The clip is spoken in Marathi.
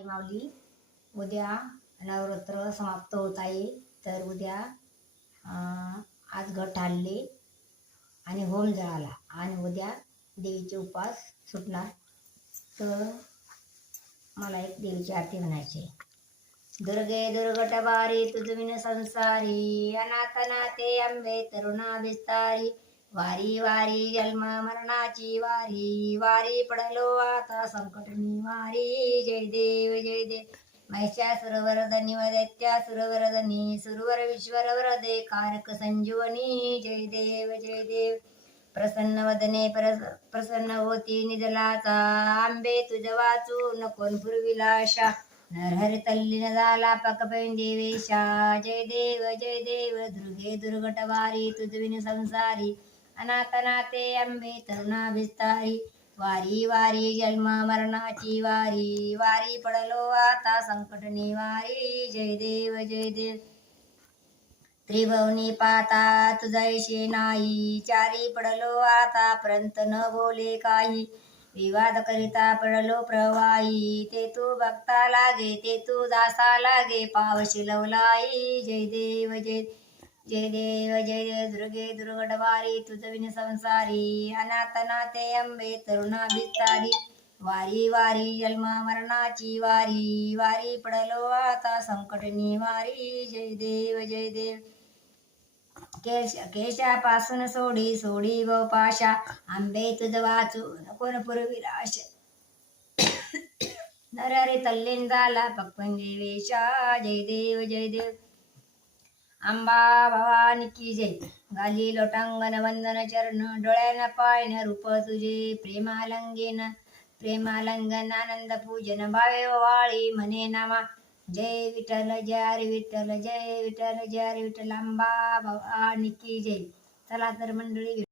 आई माऊली, उद्या नवरात्र समाप्त होत आहे. तर उद्या आज घट हाणले आणि होम जळाला आणि उद्या देवीचे उपास सुटणार. तर मला एक देवीची आरती म्हणायची. दुर्गे दुर्गटबारी तुझविन संसारी, अनाथनाथे अंबे तरुणा विस्तारी. वारी वारी जन्म मरणाची वारी, वारी पडलो आता संकट निवारी. जय देव जय देव. महिषासुरवरदनी व दैत्यासुरवरदनी, सुरवर विश्वर वरदे कारक संजीवनी. जय देव जय देव. प्रसन्न वदने प्रसन्न होती निजलाचा, आंबे तुझ वाचून कोण पुरविला आशा. नरहरी तल्लीन झाला पकपैन देवेशा. जय देव जय देव. दुर्गे दुर्गटवारी तुझविन संसारी, अनाथनाथे अंबे तरुणा विस्तारी. वारी वारी जन्म मरणाची वारी, वारी पडलो आता संकट निवारी. जय देव जय देव. त्रिभुवनी पाता तुझैशी नाही, चारी पडलो आता पर्यंत न बोले काही. विवाद करिता पडलो प्रवाही, ते तू भक्ता लागे ते तू दासा लागे पावशी लवलाई. जय देव जय जय देव जय देव. दुर्गे दुर्गटवारी तुझविन संसारी, अनाथनाथे अंबे तरुणा विस्तारी. वारी वारी जन्म मरणाची वारी, वारी पडलो आता संकट निवारी. जय देव जय देव. केशापासून सोडी सोडी गोपाशा, आंबे तुझ वाचून कोण पुरविला आशा. नरहरी तल्लीन झाला पक्पन देवेशा. जय देव जय देव. अंबा भवानी की जय. घाली लोटांगण वंदन चरण, डोळ्यान पायन रूप तुझे. प्रेमालंगन आनंद पूजन, भावे वाळी म्हणे नामा. जय विठ्ठल जय हरी विठ्ठल, जय विठ्ठल जय हरी विठ्ठल. अंबा भवानी की जय. चला तर मंडळी.